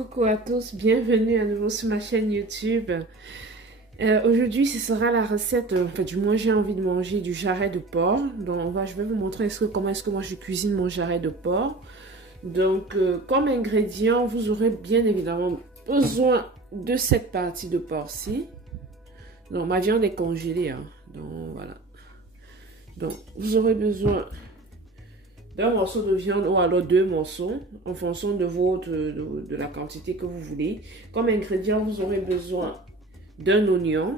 Coucou à tous, bienvenue à nouveau sur ma chaîne YouTube. Aujourd'hui, ce sera la recette, du moins j'ai envie de manger du jarret de porc. Donc je vais vous montrer comment est-ce que moi je cuisine mon jarret de porc. Donc comme ingrédient, vous aurez bien évidemment besoin de cette partie de porc-ci. Donc ma viande est congelée, hein. Donc voilà. Donc vous aurez besoin d'un morceau de viande ou alors deux morceaux en fonction de la quantité que vous voulez. Comme ingrédient, vous aurez besoin d'un oignon.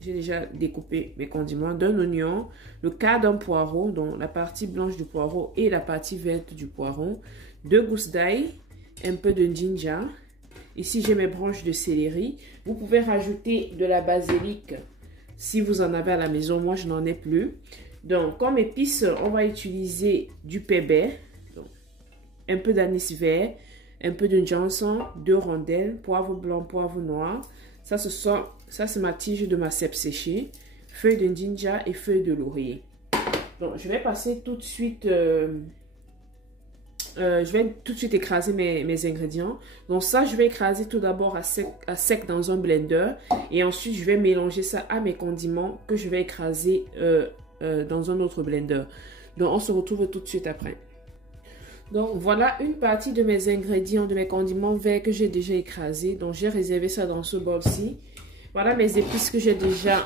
J'ai déjà découpé mes condiments. D'un oignon, le quart d'un poireau, donc la partie blanche du poireau et la partie verte du poireau. 2 gousses d'ail, un peu de ginger. Ici, j'ai mes branches de céleri. Vous pouvez rajouter de la basilic si vous en avez à la maison. Moi, je n'en ai plus. Donc, comme épices, on va utiliser du pépé, un peu d'anis vert, un peu de ginseng, 2 rondelles, poivre blanc, poivre noir. Ça, c'est ma tige de ma cèpe séchée, feuilles de ginger et feuilles de laurier. Donc, je vais passer tout de suite... je vais tout de suite écraser mes ingrédients. Donc ça, je vais écraser tout d'abord à sec dans un blender. Et ensuite, je vais mélanger ça à mes condiments que je vais écraser dans un autre blender. Donc, on se retrouve tout de suite après. Donc, voilà une partie de mes ingrédients, de mes condiments verts que j'ai déjà écrasés. Donc, j'ai réservé ça dans ce bol-ci. Voilà mes épices que j'ai déjà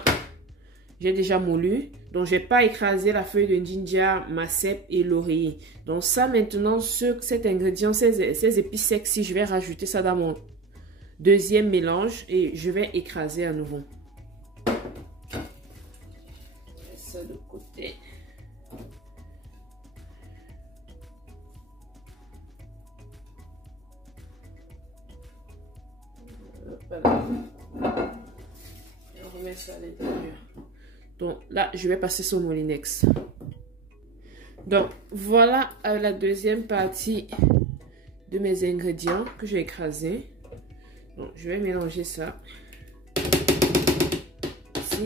moulu. Donc, je n'ai pas écrasé la feuille de ginger, ma cèpe et l'oreiller. Donc, ça, maintenant, cet ingrédient, ces épices secs, je vais rajouter ça dans mon deuxième mélange et je vais écraser à nouveau. Je mets ça de côté. Voilà. Et on remet ça à l'intérieur. Donc là, je vais passer sur Molinex. Donc voilà la deuxième partie de mes ingrédients que j'ai écrasés. Donc je vais mélanger ça ici.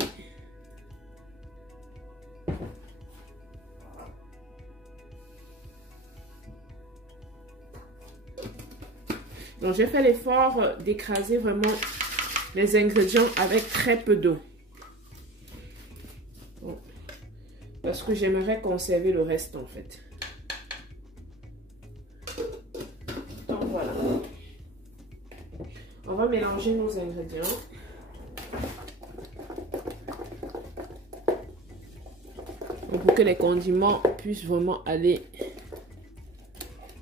Donc j'ai fait l'effort d'écraser vraiment les ingrédients avec très peu d'eau. Parce que j'aimerais conserver le reste en fait. Donc voilà. On va mélanger nos ingrédients. Pour que les condiments puissent vraiment aller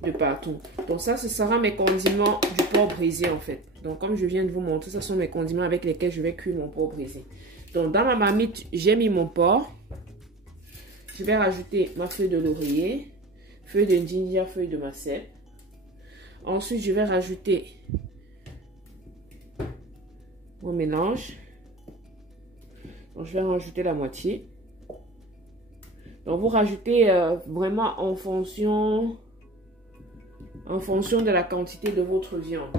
de partout. Donc ça, ce sera mes condiments du porc brisé en fait. Donc comme je viens de vous montrer, ce sont mes condiments avec lesquels je vais cuire mon porc brisé. Donc dans ma marmite, j'ai mis mon porc. Je vais rajouter ma feuille de laurier, feuille de ginger, feuille de ma cèpe. Ensuite, je vais rajouter mon mélange. Donc, je vais rajouter la moitié. Donc, vous rajoutez vraiment en fonction de la quantité de votre viande.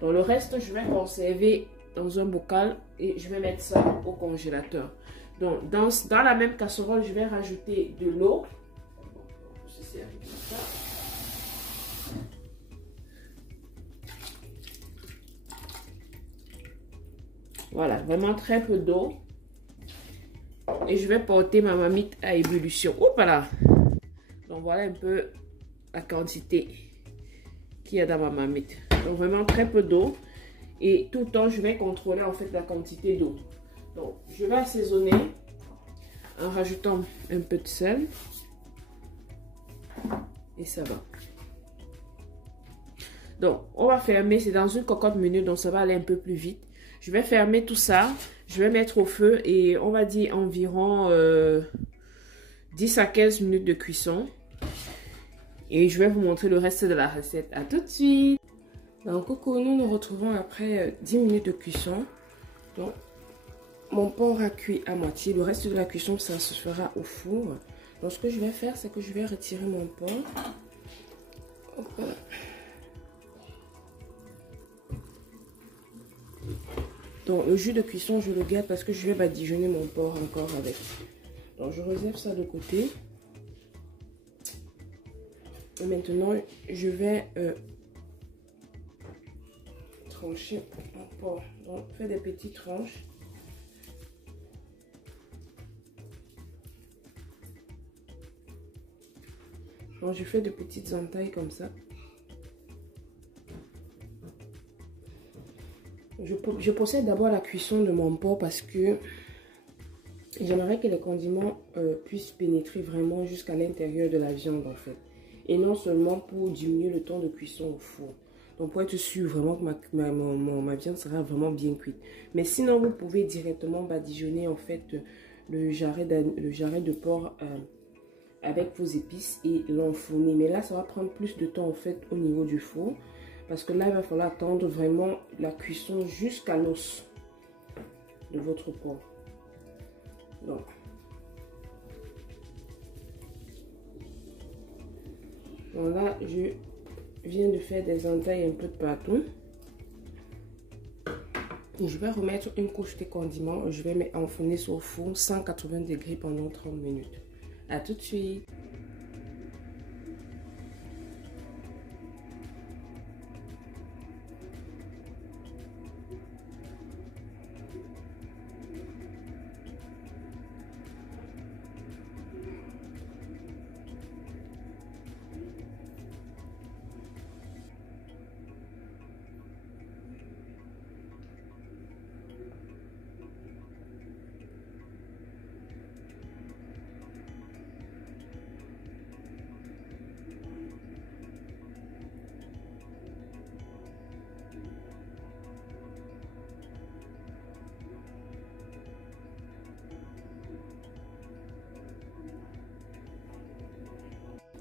Donc, le reste, je vais conserver dans un bocal et je vais mettre ça au congélateur. Donc, dans la même casserole, je vais rajouter de l'eau. Voilà, vraiment très peu d'eau. Et je vais porter ma marmite à ébullition. Oups là. Donc, voilà un peu la quantité qu'il y a dans ma marmite. Donc, vraiment très peu d'eau. Et tout le temps, je vais contrôler en fait la quantité d'eau. Donc, je vais assaisonner en rajoutant un peu de sel. Et ça va. Donc, on va fermer. C'est dans une cocotte minute, donc ça va aller un peu plus vite. Je vais fermer tout ça. Je vais mettre au feu et on va dire environ 10 à 15 minutes de cuisson. Et je vais vous montrer le reste de la recette. À tout de suite. Donc, coucou, nous nous retrouvons après 10 minutes de cuisson. Donc, mon porc a cuit à moitié. Le reste de la cuisson, ça se fera au four. Donc, ce que je vais faire, c'est que je vais retirer mon porc. Hop là. Donc, le jus de cuisson, je le garde parce que je vais badigeonner mon porc encore avec. Donc, je réserve ça de côté. Et maintenant, je vais trancher mon porc. Donc, fais des petites tranches. Donc, je fais de petites entailles comme ça. Je procède d'abord à la cuisson de mon porc parce que j'aimerais que les condiments puissent pénétrer vraiment jusqu'à l'intérieur de la viande en fait. Et non seulement pour diminuer le temps de cuisson au four. Donc pour être sûr vraiment que ma viande sera vraiment bien cuite. Mais sinon vous pouvez directement badigeonner en fait le jarret de porc avec vos épices et l'enfourner. Mais là ça va prendre plus de temps en fait au niveau du four. Parce que là il va falloir attendre vraiment la cuisson jusqu'à l'os de votre porc. Donc, là, je viens de faire des entailles un peu de partout. Et je vais remettre une couche de condiments. Je vais enfourner au four 180 degrés pendant 30 minutes. À tout de suite.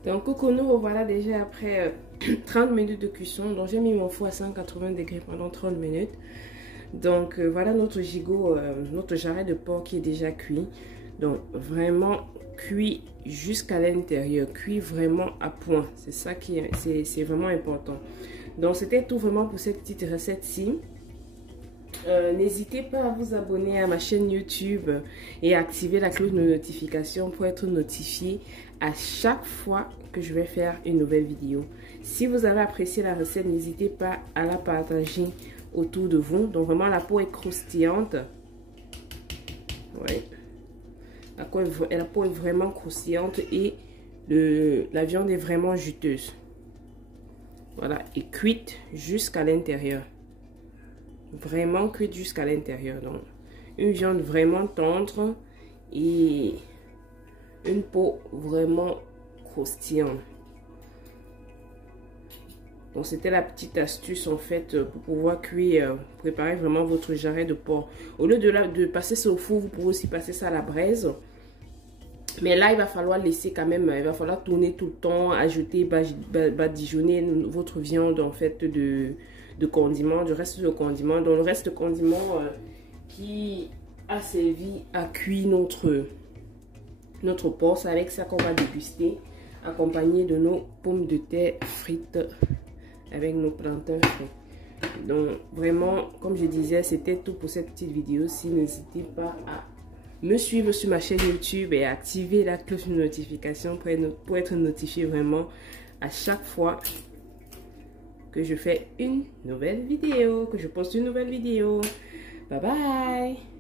Donc, cocono, voilà déjà après 30 minutes de cuisson. Donc, j'ai mis mon four à 180 degrés pendant 30 minutes. Donc, voilà notre gigot, notre jarret de porc qui est déjà cuit. Donc, vraiment cuit jusqu'à l'intérieur. Cuit vraiment à point. C'est ça qui c'est vraiment important. Donc, c'était tout vraiment pour cette petite recette-ci. N'hésitez pas à vous abonner à ma chaîne YouTube et à activer la cloche de notification pour être notifié à chaque fois que je vais faire une nouvelle vidéo. Si vous avez apprécié la recette, n'hésitez pas à la partager autour de vous. Donc vraiment la peau est croustillante. Ouais. La peau est vraiment croustillante et la viande est vraiment juteuse. Voilà, et cuite jusqu'à l'intérieur. Vraiment cuite jusqu'à l'intérieur. Donc une viande vraiment tendre et une peau vraiment croustillante. Donc c'était la petite astuce en fait pour pouvoir cuire, préparer vraiment votre jarret de porc. Au lieu de passer ça au four, vous pouvez aussi passer ça à la braise. Mais là il va falloir laisser quand même, il va falloir tourner tout le temps, ajouter, badigeonner votre viande en fait de condiments, du reste de condiments. Donc le reste de condiments qui a servi à cuire notre porc, c'est avec ça qu'on va déguster, accompagné de nos pommes de terre frites avec nos plantains frits. Donc vraiment, comme je disais, c'était tout pour cette petite vidéo. Si n'hésitez pas à me suivre sur ma chaîne YouTube et à activer la cloche de notification pour être notifié vraiment à chaque fois que je fais une nouvelle vidéo, que je poste une nouvelle vidéo. Bye bye.